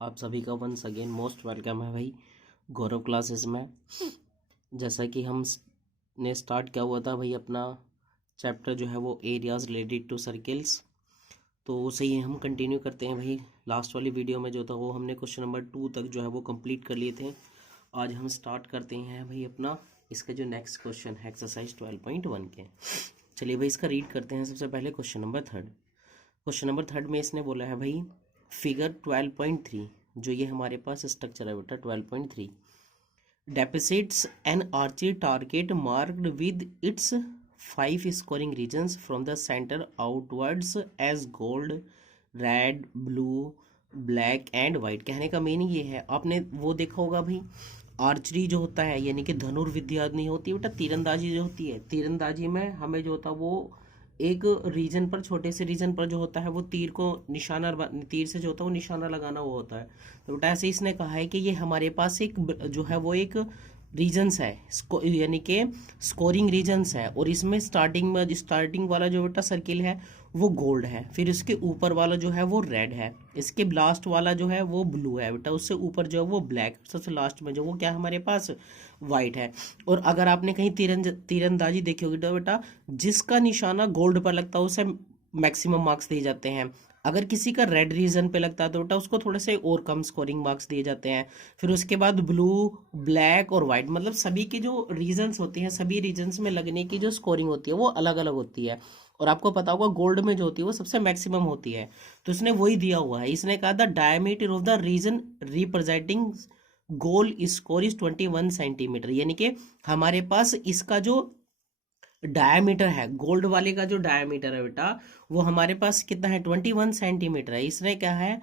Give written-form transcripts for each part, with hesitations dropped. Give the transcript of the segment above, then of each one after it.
आप सभी का वंस अगेन मोस्ट वेलकम है भाई गौरव क्लासेस में। जैसा कि हम ने स्टार्ट किया हुआ था भाई अपना चैप्टर जो है वो एरियाज रिलेटेड टू सर्किल्स, तो उसे ही हम कंटिन्यू करते हैं भाई। लास्ट वाली वीडियो में जो था वो हमने क्वेश्चन नंबर 2 तक जो है वो कंप्लीट कर लिए थे। आज हम स्टार्ट करते हैं भाई अपना इसका जो नेक्स्ट क्वेश्चन है एक्सरसाइज 12.1 के। चलिए भाई इसका रीड करते हैं। सबसे पहले क्वेश्चन नंबर थर्ड में इसने बोला है भाई फिगर 12.3, जो ये हमारे पास स्ट्रक्चर है बेटा 12.3, deposits an archery target marked with its 5 scoring regions from the center outwards as gold, red, blue, black and white. कहने का मीनिंग ये है, आपने वो देखा होगा भाई आर्चरी जो होता है यानी कि धनुर्विद्या नहीं होती बेटा, तीरंदाजी जो होती है, तीरंदाजी में हमें जो होता है वो एक रीजन पर, छोटे से रीजन पर जो होता है वो तीर को निशाना, तीर से जो होता है वो निशाना लगाना वो होता है। तो बेटा ऐसे इसने कहा है कि ये हमारे पास एक जो है वो एक रीजन्स है, यानी कि स्कोरिंग रीजन्स है, और इसमें स्टार्टिंग वाला जो बेटा सर्किल है वो गोल्ड है, फिर इसके ऊपर वाला जो है वो रेड है, इसके लास्ट वाला जो है वो ब्लू है बेटा, उससे ऊपर जो है वो ब्लैक, सबसे लास्ट में जो वो क्या हमारे पास वाइट है। और अगर आपने कहीं तीरंदाजी देखी होगी तो बेटा जिसका निशाना गोल्ड पर लगता है उसे मैक्सिमम मार्क्स दिए जाते हैं, अगर किसी का रेड रीजन पे लगता है तो बेटा उसको थोड़े से और कम स्कोरिंग मार्क्स दिए जाते हैं। फिर उसके बाद ब्लू, ब्लैक और वाइट, मतलब सभी के जो रीजन्स होते हैं, सभी रीजन्स में लगने की जो स्कोरिंग होती है वो अलग अलग होती है। और आपको पता होगा गोल्ड में जो होती है वो सबसे मैक्सिमम होती है। तो इसने वही दिया हुआ है, इसने कहा the diameter of the region representing gold score is 21 centimetre, यानी कि हमारे पास इसका जो डायमीटर है, गोल्ड वाले का जो डायमीटर है बेटा वो हमारे पास कितना है 21 सेंटीमीटर है। इसने क्या है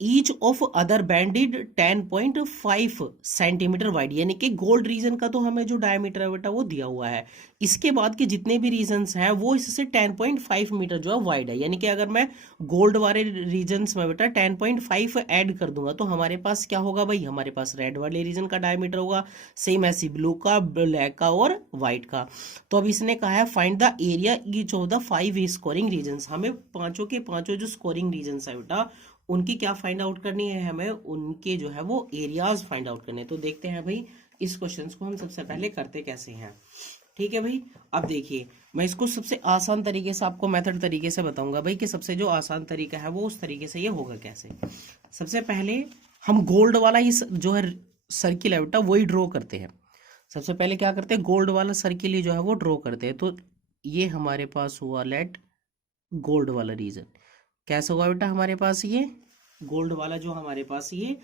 each of other banded 10.5 centimetre wide, यानी कि गोल्ड रीजन का तो हमें जो डायमीटर है बेटा वो दिया हुआ है, इसके बाद के जितने भी रीजन्स हैं वो इससे 10.5 मीटर जो है वाइड है। यानी कि अगर मैं गोल्ड वाले रीजन्स में बेटा 10.5 ऐड कर दूंगा तो हमारे पास क्या होगा भाई, हमारे पास रेड वाले रीजन का डायमीटर होगा, सेम ऐसी ब्लू का, ब्लैक का और व्हाइट का। तो अब इसने कहा है find the area each of the 5 scoring regions, हमें पांचों के पांचों जो स्कोरिंग रीजन्स है बेटा उनकी क्या फाइंड आउट करनी है, हमें उनके जो है वो एरियाज फाइंड आउट करने। तो देखते हैं भाई इस क्वेश्चन को हम सबसे पहले करते कैसे हैं। ठीक है भाई, अब देखिए मैं इसको सबसे आसान तरीके से आपको मेथड तरीके से बताऊंगा भाई कि सबसे जो आसान तरीका है वो उस तरीके से ये होगा कैसे। सबसे पहले हम गोल्ड वाला इस जो है सर्किल है बेटा वही ड्रॉ करते हैं। सबसे पहले क्या करते हैं, गोल्ड वाला सर्किल ही जो है वो ड्रॉ करते हैं। तो ये हमारे पास हुआ लेट गोल्ड वाला रीजन, कैसे होगा बेटा हमारे पास ये गोल्ड वाला जो हमारे पास ये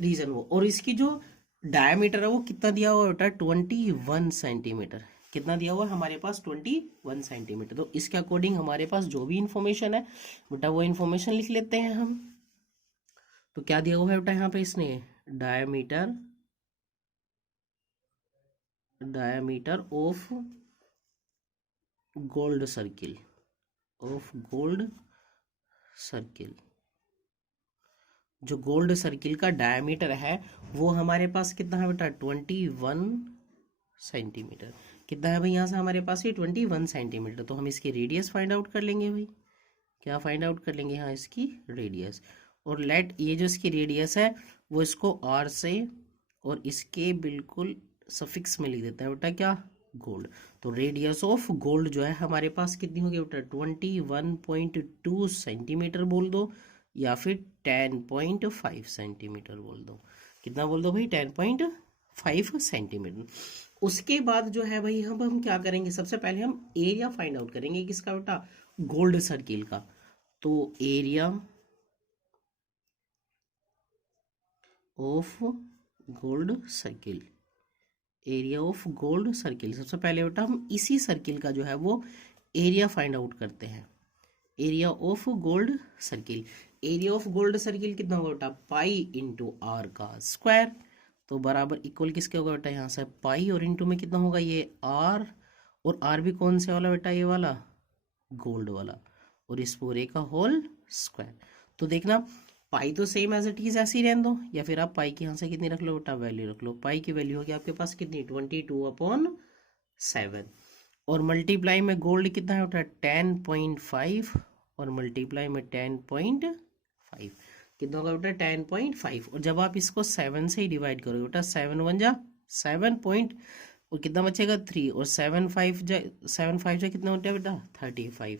रीजन हो, और इसकी जो डायमीटर है वो कितना दिया हुआ बेटा 21 सेंटीमीटर, कितना दिया हुआ है हमारे पास 21 सेंटीमीटर। तो इसके अकॉर्डिंग हमारे पास जो भी इंफॉर्मेशन है बेटा वो इंफॉर्मेशन लिख लेते हैं हम। तो क्या दिया हुआ है बेटा यहाँ पे इसने डायमीटर ऑफ गोल्ड सर्किल, जो गोल्ड सर्किल का डायमीटर है वो हमारे पास कितना है बेटा 21 सेंटीमीटर। कितना है भाई यहाँ से हमारे पास ये 21 सेंटीमीटर। तो हम इसकी रेडियस फाइंड आउट कर लेंगे भाई, क्या फाइंड आउट कर लेंगे यहाँ इसकी रेडियस। और लेट ये जो इसकी रेडियस है वो इसको आर से और इसके बिल्कुल सफिक्स में लिख देता है बेटा क्या गोल्ड। तो रेडियस ऑफ गोल्ड जो है हमारे पास कितनी होगी बेटा 21.2 सेंटीमीटर बोल दो, या फिर 10.5 सेंटीमीटर बोल दो। कितना बोल दो भाई 10.5 सेंटीमीटर। उसके बाद जो है भाई हम क्या करेंगे, सबसे पहले हम एरिया फाइंड आउट करेंगे किसका बेटा गोल्ड सर्किल का। तो एरिया ऑफ गोल्ड सर्किल, सबसे पहले बेटा हम इसी सर्किल का जो है वो एरिया फाइंड आउट करते हैं। एरिया ऑफ गोल्ड सर्किल, कितना होगा बेटा पाई इंटू आर का स्क्वायर, तो बराबर इक्वल किसके होगा बेटा यहाँ से पाई और इंटू में कितना होगा ये आर, और आर भी कौन से वाला बेटा ये वाला गोल्ड वाला, और इस पूरे का होल स्क्वायर। तो देखना पाई तो सेम एज इट इज ऐसे ही रहने दो, या फिर आप पाई की यहाँ से कितनी रख लो बेटा वैल्यू रख लो, पाई की वैल्यू होगी आपके पास कितनी 22/7, और मल्टीप्लाई में गोल्ड कितना है बेटा 10.5 और मल्टीप्लाई में 10.5, कितना होगा बेटा 10.5। और जब आप इसको 7 से ही डिवाइड करोगे बेटा, 7 1 जा 7 पॉइंट, और कितना बचेगा 3, और 7 5 जा कितना होता है बेटा 35।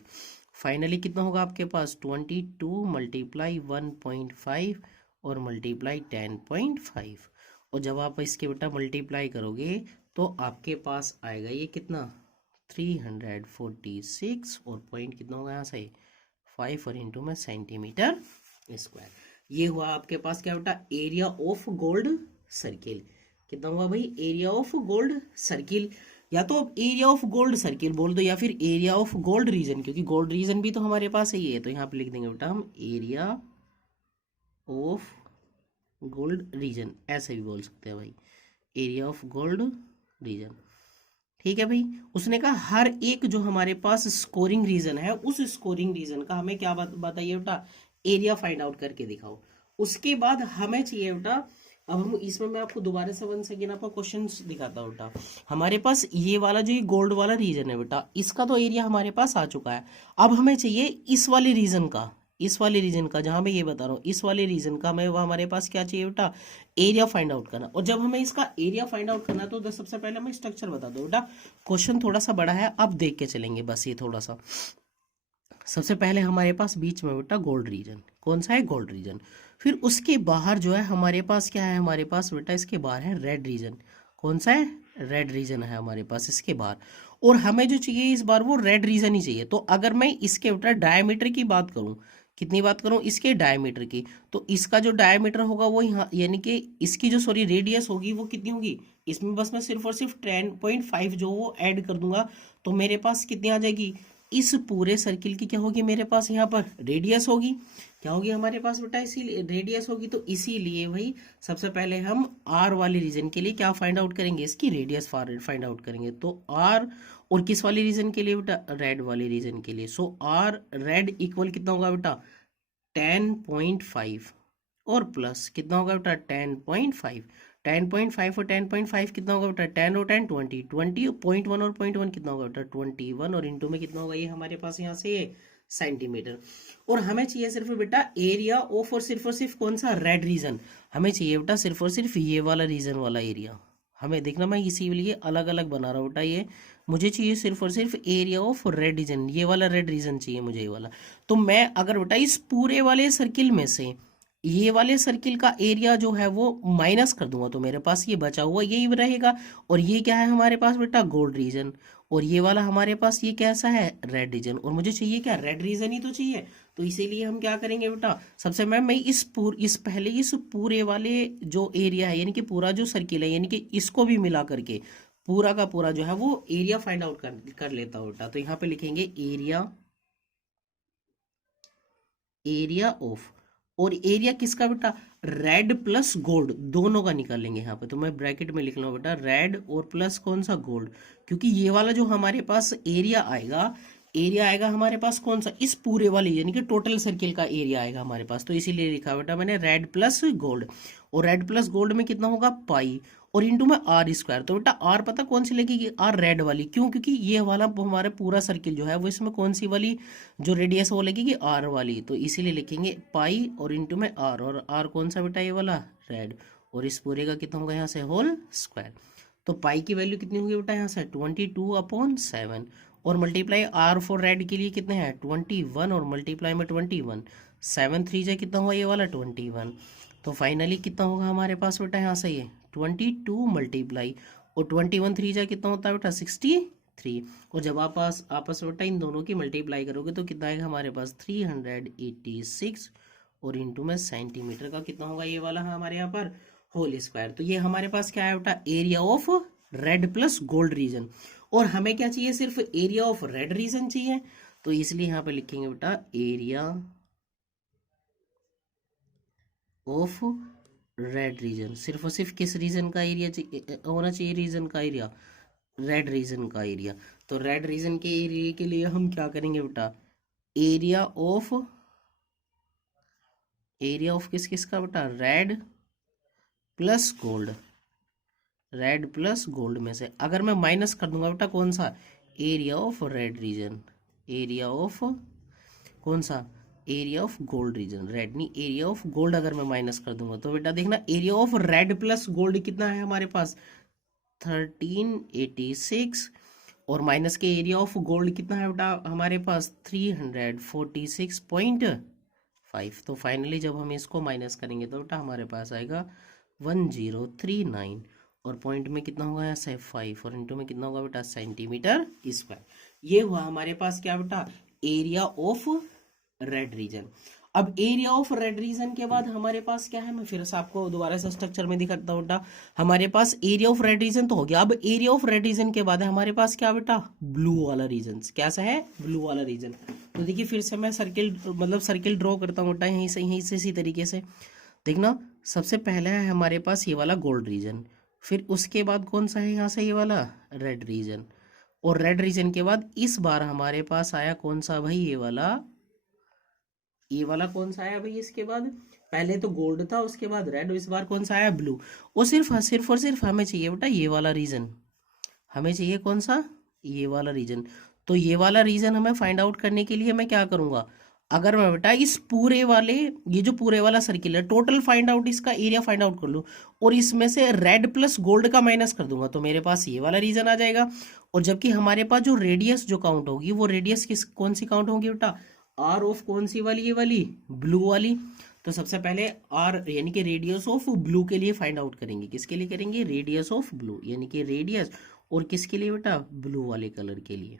फाइनली कितना होगा आपके पास 22 मल्टीप्लाई 1.5 और मल्टीप्लाई 10.5। और जब आप इसके बेटा मल्टीप्लाई करोगे तो आपके पास आएगा ये कितना 346, और पॉइंट कितना होगा यहाँ से 5, और इंटू में सेंटीमीटर स्क्वायर। ये हुआ आपके पास क्या बेटा एरिया ऑफ गोल्ड सर्किल। कितना हुआ भाई एरिया ऑफ गोल्ड सर्किल, या तो आप एरिया ऑफ गोल्ड सर्किल बोल दो या फिर एरिया ऑफ गोल्ड रीजन, क्योंकि गोल्ड रीजन भी तो हमारे पास है ये, तो यहाँ पे लिख देंगे बेटा हम एरिया ऑफ गोल्ड रीजन, ऐसे भी बोल सकते हैं भाई एरिया ऑफ गोल्ड रीजन। ठीक है भाई, उसने कहा हर एक जो हमारे पास स्कोरिंग रीजन है उस स्कोरिंग रीजन का हमें क्या बताइए बेटा एरिया फाइंड आउट करके दिखाओ। उसके बाद हमें चाहिए बेटा, अब हम इसमें मैं आपको दोबारा से वन सेकेंड आपको क्वेश्चन दिखाता हूँ बेटा। हमारे पास ये वाला जो ये गोल्ड वाला रीजन है बेटा, इसका तो एरिया हमारे पास आ चुका है। अब हमें चाहिए इस वाले रीजन का, इस वाले रीजन का जहां मैं ये बता रहा हूँ, इस वाले रीजन का हमें वो हमारे पास क्या चाहिए बेटा एरिया फाइंड आउट करना। और जब हमें इसका एरिया फाइंड आउट करना तो सबसे पहले हमें स्ट्रक्चर बता दो बेटा। क्वेश्चन थोड़ा सा बड़ा है, अब देख के चलेंगे बस ये थोड़ा सा। सबसे पहले हमारे पास बीच में बेटा गोल्ड रीजन, कौन सा है गोल्ड रीजन। फिर उसके बाहर जो है हमारे पास क्या है, हमारे पास बेटा इसके बाहर है रेड रीजन, कौन सा है रेड रीजन है हमारे पास इसके बाहर। और हमें जो चाहिए इस बार वो रेड रीजन ही चाहिए। तो अगर मैं इसके बेटा डायमीटर की बात करूं, कितनी बात करूं इसके डायमीटर की, तो इसका जो डायमीटर होगा वो यहाँ यानी कि इसकी जो सॉरी रेडियस होगी वो कितनी होगी, इसमें बस मैं सिर्फ और सिर्फ 10.5 जो वो ऐड कर दूंगा, तो मेरे पास कितनी आ जाएगी इस पूरे सर्किल की क्या होगी मेरे पास यहाँ पर रेडियस होगी। क्या होगी हमारे पास बेटा इसीलिए रेडियस होगी। तो इसीलिए भाई सबसे पहले हम आर वाली रीजन के लिए क्या फाइंड आउट करेंगे, इसकी रेडियस फाइंड आउट करेंगे। तो आर, और किस वाली रीजन के लिए बेटा रेड वाली रीजन के लिए। सो आर रेड इक्वल कितना होगा बेटा 10.5, और प्लस कितना होगा बेटा 10.5, 10.5 और 10.5 कितना होगा बेटा 10 और 10 20, 20.1 और 0.1 कितना होगा बेटा 21, और इंटू में कितना होगा ये हमारे पास यहाँ से ये सेंटीमीटर। और हमें चाहिए सिर्फ बेटा एरिया ऑफ और सिर्फ कौन सा रेड रीजन, हमें चाहिए बेटा सिर्फ और सिर्फ ये वाला रीजन वाला एरिया। हमें देखना मैं इसीलिए अलग अलग बना रहा हूँ बेटा, ये मुझे चाहिए सिर्फ और सिर्फ एरिया ऑफ रेड रीजन, ये वाला रेड रीजन चाहिए मुझे ये वाला। तो मैं अगर बेटा इस पूरे वाले सर्किल में से ये वाले सर्किल का एरिया जो है वो माइनस कर दूंगा तो मेरे पास ये बचा हुआ यही रहेगा। और ये क्या है हमारे पास बेटा गोल्ड रीजन, और ये वाला हमारे पास ये कैसा है रेड रीजन, और मुझे चाहिए क्या रेड रीजन ही तो चाहिए। तो इसीलिए हम क्या करेंगे बेटा सबसे मैं इस पूरे वाले जो एरिया है यानी कि पूरा जो सर्किल है यानी कि इसको भी मिला करके पूरा का पूरा जो है वो एरिया फाइंड आउट कर लेता हूँ बेटा। तो यहाँ पे लिखेंगे एरिया ऑफ, और एरिया किसका बेटा रेड प्लस गोल्ड दोनों का निकालेंगे यहाँ पे। तो मैं ब्रैकेट में लिख लूँ बेटा रेड और प्लस कौन सा गोल्ड, क्योंकि ये वाला जो हमारे पास एरिया आएगा हमारे पास कौन सा इस पूरे वाले यानी कि टोटल सर्किल का एरिया आएगा हमारे पास। तो इसीलिए लिखा बेटा मैंने रेड प्लस गोल्ड, और रेड प्लस गोल्ड में कितना होगा पाई, और इंटू में आर स्क्वायर। तो बेटा आर पता कौन सी लगेगी आर रेड वाली, क्यों क्योंकि ये वाला हमारा पूरा सर्किल जो है वो इसमें कौन सी वाली जो रेडियस वो लगेगी आर वाली। तो इसीलिए लिखेंगे पाई और इंटू में आर, और आर कौन सा बेटा ये वाला रेड, और इस पूरे का कितना होगा यहाँ से होल स्क्वायर। तो पाई की वैल्यू कितनी होगी बेटा यहाँ से 22/7, और मल्टीप्लाई आर फॉर रेड के लिए कितने हैं 21, और मल्टीप्लाई में 21, 7 3 जा कितना हुआ ये वाला 21। तो फाइनली कितना होगा हमारे पास बेटा यहाँ से ये 22 मल्टीप्लाई, और 21 3 जा कितना होता है बेटा 63। और जब आप आपस में बेटा इन दोनों की मल्टीप्लाई करोगे तो कितना आएगा हमारे पास 386, और इंटू में सेंटीमीटर का कितना होगा ये वाला हमारे यहाँ पर होल स्क्वायर। तो ये हमारे पास क्या है बेटा area of red plus gold reason, और हमें क्या चाहिए सिर्फ एरिया ऑफ रेड रीजन चाहिए। तो इसलिए यहाँ पे लिखेंगे बेटा एरिया ऑफ रेड रीजन, सिर्फ और सिर्फ किस रीजन का एरिया होना चाहिए रीजन का एरिया रेड रीजन का एरिया। तो रेड रीजन के एरिया के लिए हम क्या करेंगे बेटा एरिया ऑफ किस किस का बेटा रेड प्लस गोल्ड में से अगर मैं माइनस कर दूंगा बेटा कौन सा area of red region, area of कौन सा area of gold reason, red नहीं, एरिया ऑफ गोल्ड अगर मैं माइनस कर दूंगा तो बेटा देखना area of red plus gold कितना है हमारे पास 1386, और माइनस के एरिया ऑफ गोल्ड कितना है बेटा हमारे पास 346.5। तो फाइनली जब हम इसको माइनस करेंगे तो बेटा हमारे पास आएगा 1039, और पॉइंट में कितना होगा यहाँ से 5, और इंटू में कितना होगा बेटा सेंटीमीटर स्क्वायर। ये हुआ हमारे पास क्या बेटा एरिया ऑफ रेड रीजन। अब एरिया ऑफ रेड रीजन के बाद हमारे पास क्या है, मैं फिर से आपको दोबारा से स्ट्रक्चर में दिखाता हूँ बेटा। हमारे पास एरिया ऑफ रेड रीजन तो हो गया, अब एरिया ऑफ रेड रीजन के बाद है हमारे पास क्या बेटा ब्लू वाला रीजन। कैसा है ब्लू वाला रीजन, तो देखिए फिर से मैं सर्किल मतलब सर्किल ड्रॉ करता हूँ बेटा यहीं से इसी तरीके से। देखना सबसे पहले है हमारे पास ये वाला गोल्ड रीजन, फिर उसके बाद कौन सा है यहाँ से ये वाला रेड रीजन, और रेड रीजन के बाद इस बार हमारे पास आया कौन सा भाई ये वाला कौन सा आया भाई इसके बाद, पहले तो गोल्ड था उसके बाद रेड, इस बार कौन सा आया ब्लू। वो सिर्फ और सिर्फ हमें चाहिए बेटा ये वाला रीजन, हमें चाहिए कौन सा ये वाला रीजन। तो ये वाला रीजन हमें फाइंड आउट करने के लिए मैं क्या करूंगा, अगर मैं बेटा इस पूरे वाले ये जो पूरे वाला सर्किल है टोटल फाइंड आउट इसका एरिया फाइंड आउट कर लूँ और इसमें से रेड प्लस गोल्ड का माइनस कर दूंगा तो मेरे पास ये वाला रीजन आ जाएगा। और जबकि हमारे पास जो रेडियस जो काउंट होगी वो रेडियस कौन सी काउंट होगी बेटा आर ऑफ कौन सी वाली ये वाली ब्लू वाली। तो सबसे पहले आर यानी कि रेडियस ऑफ ब्लू के लिए फाइंड आउट करेंगे, किसके लिए करेंगे रेडियस ऑफ ब्लू यानी कि रेडियस, और किसके लिए बेटा ब्लू वाले कलर के लिए।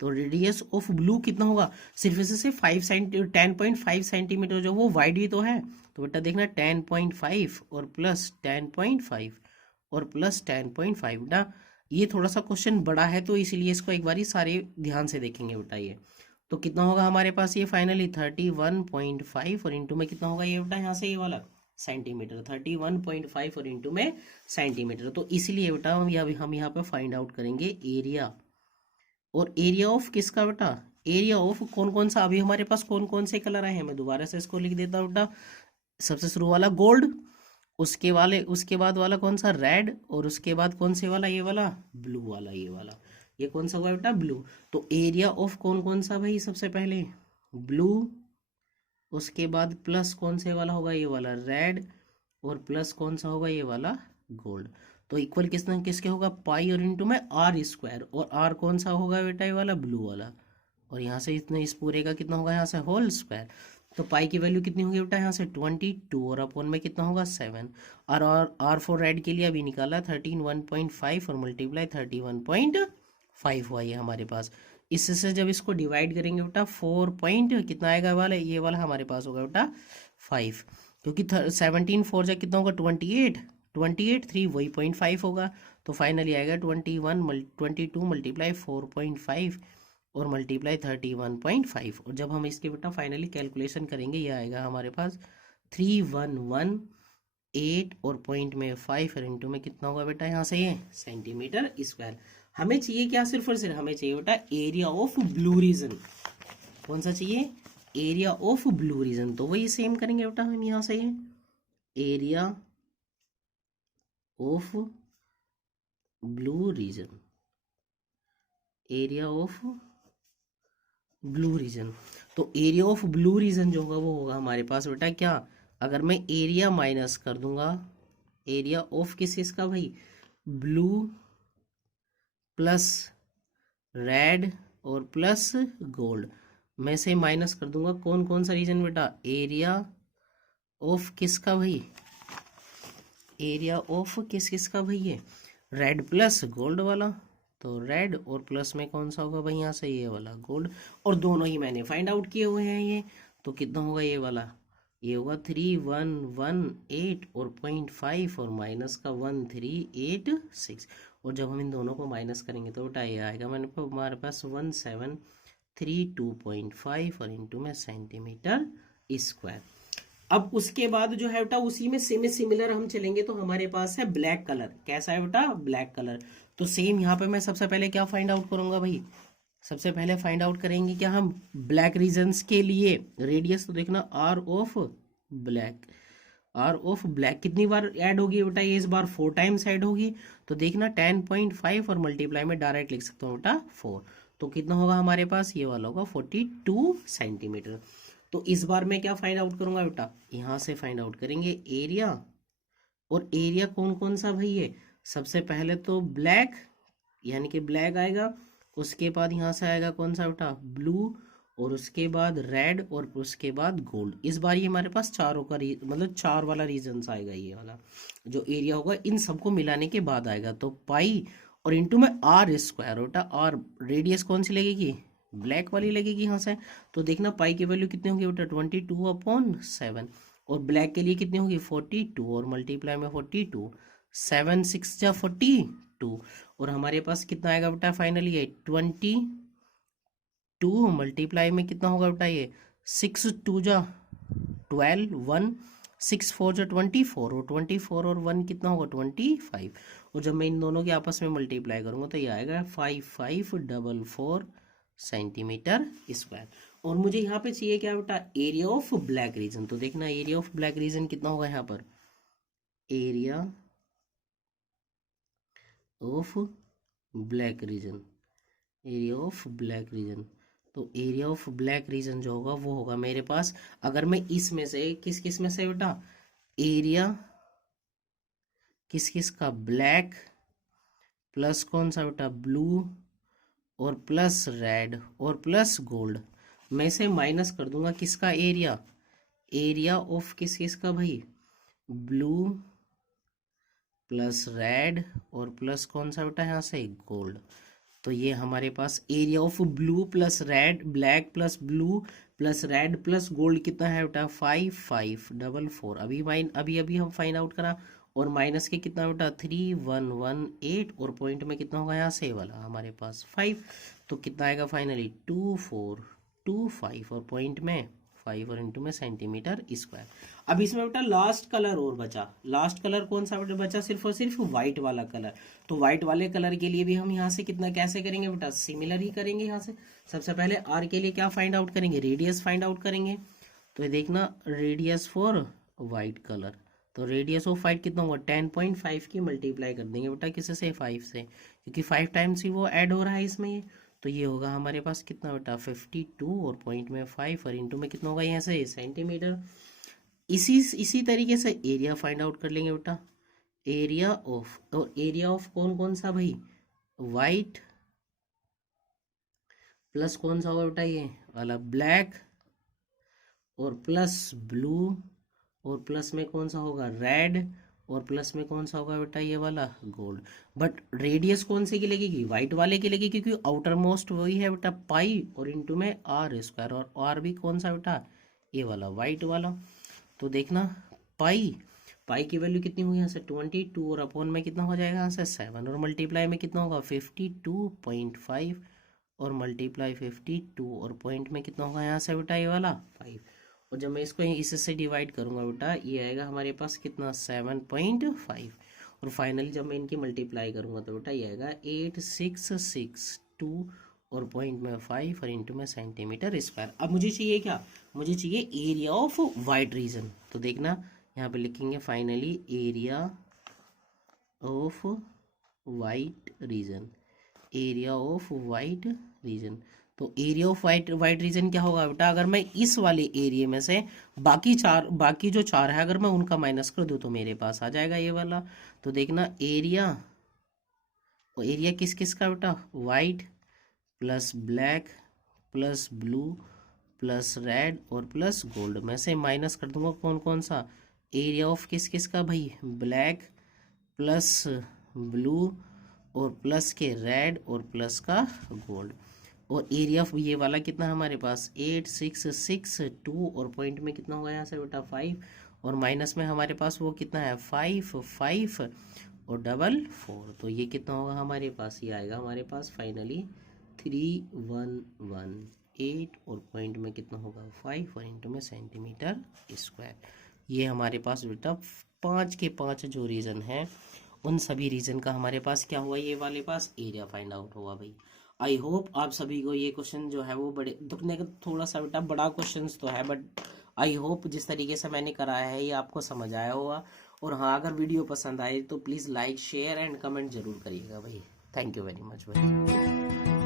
तो रेडियस ऑफ ब्लू कितना होगा, सिर्फ इसे से 10.5 सेंटीमीटर जो वो वाइड ही तो है, तो बेटा देखना 10.5 और प्लस 10.5 और प्लस 10.5। बेटा ये थोड़ा सा क्वेश्चन बड़ा है तो इसीलिए इसको एक बारी सारे ध्यान से देखेंगे बेटा। ये तो कितना होगा हमारे पास ये फाइनली 31.5, और इंटू में कितना होगा ये बेटा यहाँ से ये वाला सेंटीमीटर 31.5 और इंटू में सेंटीमीटर। तो इसीलिए बेटा हम यहाँ पे फाइंड आउट करेंगे एरिया, और एरिया ऑफ किसका बेटा एरिया ऑफ कौन कौन सा, अभी हमारे पास कौन कौन से कलर आए हैं मैं दोबारा से इसको लिख देता हूँ बेटा। सबसे शुरू वाला गोल्ड, उसके बाद वाला कौन सा रेड, और उसके बाद कौन से वाला ये वाला ब्लू वाला, ये कौन सा हुआ बेटा ब्लू। तो एरिया ऑफ कौन कौन सा भाई सबसे पहले ब्लू, उसके बाद प्लस कौन से वाला होगा ये वाला रेड, और प्लस कौन सा होगा ये वाला गोल्ड। तो इक्वल किसके होगा पाई और इंटू में आर स्क्वायर, और आर कौन सा होगा बेटा ये वाला ब्लू वाला, और यहाँ से इतने इस पूरे का कितना होगा यहाँ से होल स्क्वायर। तो पाई की वैल्यू कितनी होगी बेटा यहाँ से 22, और अपॉन में कितना होगा 7, और आर फॉर रेड के लिए अभी निकाला 131.5 और मल्टीप्लाई 31.5 हुआ ये हमारे पास। इससे जब इसको डिवाइड करेंगे बेटा 4 पॉइंट कितना आएगा वाला ये वाला हमारे पास होगा बेटा 5, क्योंकि 17 4 जा कितना होगा 28 3 वही 0.5 होगा। तो फाइनली आएगा 22 मल्टीप्लाई 4.5 और मल्टीप्लाई 31.5, और जब हम इसके बेटा फाइनली कैलकुलेशन करेंगे ये आएगा हमारे पास 3118, और पॉइंट में 5 और इंटू में कितना होगा बेटा यहाँ से ये सेंटीमीटर स्क्वायर। हमें चाहिए क्या सिर्फ और सिर्फ हमें चाहिए बेटा एरिया ऑफ ब्लू रीजन। कौन सा चाहिए एरिया ऑफ ब्लू रीजन, तो वही सेम करेंगे बेटा हम यहाँ से ये area of blue region, area of blue region. तो एरिया ऑफ ब्लू रीजन जो होगा वो होगा हमारे पास बेटा क्या, अगर मैं एरिया माइनस कर दूंगा एरिया ऑफ किस इसका भाई ब्लू प्लस रेड और प्लस गोल्ड में से माइनस कर दूंगा कौन कौन सा रीजन बेटा एरिया ऑफ किसका भाई एरिया ऑफ किसका भाई है रेड प्लस गोल्ड वाला। तो रेड और प्लस में कौन सा होगा भाई यहाँ से ये वाला गोल्ड, और दोनों ही मैंने फाइंड आउट किए हुए हैं ये। तो कितना होगा ये वाला ये होगा 3118 और 0.5 और माइनस का 1386, और जब हम इन दोनों को माइनस करेंगे तो बेटा ये आएगा हमारे पास 1732.5 और इंटू में सेंटीमीटर स्क्वायर। अब उसके बाद जो है बेटा उसी में सिमिलर हम चलेंगे तो हमारे पास है ब्लैक कलर। कैसा है बेटा ब्लैक कलर। तो सेम यहाँ पे मैं सबसे पहले क्या फाइंड आउट करूंगा भाई, सबसे पहले फाइंड आउट करेंगे क्या हम ब्लैक रीजन्स के लिए रेडियस। तो देखना आर ऑफ ब्लैक कितनी बार ऐड होगी बेटा ये इस बार 4 टाइम्स ऐड होगी। तो देखना 10.5 और मल्टीप्लाई में डायरेक्ट लिख सकता हूँ बेटा 4, तो कितना होगा हमारे पास ये वाला होगा 42 सेंटीमीटर। तो इस बार मैं क्या फाइंड आउट करूंगा बेटा, यहाँ से फाइंड आउट करेंगे एरिया। और एरिया कौन कौन सा भाई है, सबसे पहले तो ब्लैक, यानी कि ब्लैक आएगा, उसके बाद यहाँ से आएगा कौन सा बेटा, ब्लू, और उसके बाद रेड, और उसके बाद गोल्ड। इस बार ये हमारे पास चारों का मतलब चार वाला रीजन आएगा, ये वाला जो एरिया होगा इन सबको मिलाने के बाद आएगा। तो पाई और इंटू में आर स्क्वायर बेटा, और रेडियस कौन सी लगेगी, ब्लैक वाली लगेगी यहाँ से। तो देखना पाई की वैल्यू कितनी होगी बेटा, 22/7, और ब्लैक के लिए कितनी होगी 42, और मल्टीप्लाई में 42, 7 6 जा 42, और हमारे पास कितना आएगा बेटा फाइनली ये 22, मल्टीप्लाई में कितना होगा बेटा ये 6 2 जा 12, 1 6 4 जा 24, और 24 और 1 कितना होगा 25, और जब मैं इन दोनों के आपस में मल्टीप्लाई करूंगा तो ये आएगा 5544 सेंटीमीटर स्क्वायर। और मुझे यहाँ पे चाहिए क्या बेटा, एरिया ऑफ ब्लैक रीजन। तो देखना एरिया ऑफ ब्लैक रीजन कितना होगा यहाँ पर, area of black reason, area of black reason. तो एरिया ऑफ ब्लैक रीजन जो होगा वो होगा मेरे पास, अगर मैं इसमें से किस किस में से बेटा, एरिया किस किस का, ब्लैक प्लस कौन सा बेटा, ब्लू, और प्लस रेड, और प्लस गोल्ड, मैं से माइनस कर दूंगा किसका एरिया, एरिया ऑफ किस किस का भाई, ब्लू प्लस रेड, और प्लस कौन सा बेटा यहाँ से गोल्ड। तो ये हमारे पास area of blue plus red, black plus blue plus red plus gold कितना है बेटा, 5544। अभी अभी हम फाइंड आउट करा, और माइनस के कितना बेटा 3118, और पॉइंट में कितना होगा यहाँ से वाला हमारे पास 5, तो कितना आएगा फाइनली 2425, और पॉइंट में 5 और इंटू में सेंटीमीटर स्क्वायर। अब इसमें बेटा लास्ट कलर और बचा, लास्ट कलर कौन सा बेटा बचा, सिर्फ और सिर्फ व्हाइट वाला कलर। तो व्हाइट वाले कलर के लिए भी हम यहाँ से कितना कैसे करेंगे बेटा, सिमिलर ही करेंगे। यहाँ से सबसे पहले आर के लिए क्या फाइंड आउट करेंगे, रेडियस फाइंड आउट करेंगे। तो ये देखना रेडियस फॉर व्हाइट कलर, तो रेडियस ऑफ व्हाइट कितना होगा 10.5 की मल्टीप्लाई कर देंगे बेटा किसी से 5 से, क्योंकि 5 टाइम्स ही वो ऐड हो रहा है इसमें ये। तो ये होगा हमारे पास कितना बेटा 52, और पॉइंट में 5, और इंटू में कितना होगा यहाँ से सेंटीमीटर। इसी तरीके से एरिया फाइंड आउट कर लेंगे बेटा, एरिया ऑफ, और एरिया ऑफ कौन कौन सा भाई, वाइट प्लस कौन सा होगा बेटा ये वाला ब्लैक, और प्लस ब्लू, और प्लस में कौन सा होगा रेड, और प्लस में कौन सा होगा बेटा ये वाला गोल्ड। बट रेडियस कौन से की लगेगी, व्हाइट वाले की लगेगी, क्योंकि आउटर मोस्ट वही है बेटा पाई, और इंटू में आर स्क्वायर, और आर भी कौन सा बेटा ये वाला व्हाइट वाला। तो देखना पाई की वैल्यू कितनी होगी यहाँ से 22, और अपॉन में कितना हो जाएगा यहाँ से 7, और मल्टीप्लाई में कितना होगा 52.5, और मल्टीप्लाई 52, और पॉइंट में कितना होगा यहाँ से बेटा ये वाला 5, और जब मैं इसको इससे डिवाइड करूंगा बेटा ये आएगा हमारे पास कितना 7.5, और फाइनली जब मैं इनकी मल्टीप्लाई करूंगा तो बेटा ये आएगा 8662, और पॉइंट में 5, और इंटू में सेंटीमीटर स्क्वायर। अब मुझे चाहिए क्या, मुझे चाहिए एरिया ऑफ वाइट रीजन। तो देखना यहाँ पे लिखेंगे finally area of white region, area of white region. तो एरिया ऑफ वाइट रीजन क्या होगा बेटा, अगर मैं इस वाले एरिया में से बाकी जो चार है अगर मैं उनका माइनस कर दूं तो मेरे पास आ जाएगा ये वाला। तो देखना एरिया किस किस का बेटा, white plus black plus blue plus red और प्लस गोल्ड में से माइनस कर दूंगा कौन कौन सा, एरिया ऑफ किस किस का भाई, ब्लैक प्लस ब्लू और प्लस के रेड और प्लस का गोल्ड। और एरिया ऑफ ये वाला कितना हमारे पास 8662, और पॉइंट में कितना होगा यहाँ से बेटा 5, और माइनस में हमारे पास वो कितना है 5 5 और 4 तो ये कितना होगा हमारे पास, ये आएगा हमारे पास फाइनली 3118, और पॉइंट में कितना होगा 5, और इंटू में सेंटीमीटर स्क्वायर। ये हमारे पास बेटा 5 के 5 जो रीजन है उन सभी रीजन का हमारे पास क्या हुआ, ये वाले पास एरिया फाइंड आउट हुआ भाई। आई होप आप सभी को ये क्वेश्चन जो है वो बड़े दुखने का थोड़ा सा बेटा बड़ा क्वेश्चन तो है, बट आई होप जिस तरीके से मैंने कराया है ये आपको समझ आया होगा। और हाँ, अगर वीडियो पसंद आए तो please like share and comment जरूर करिएगा भाई। थैंक यू वेरी मच भाई।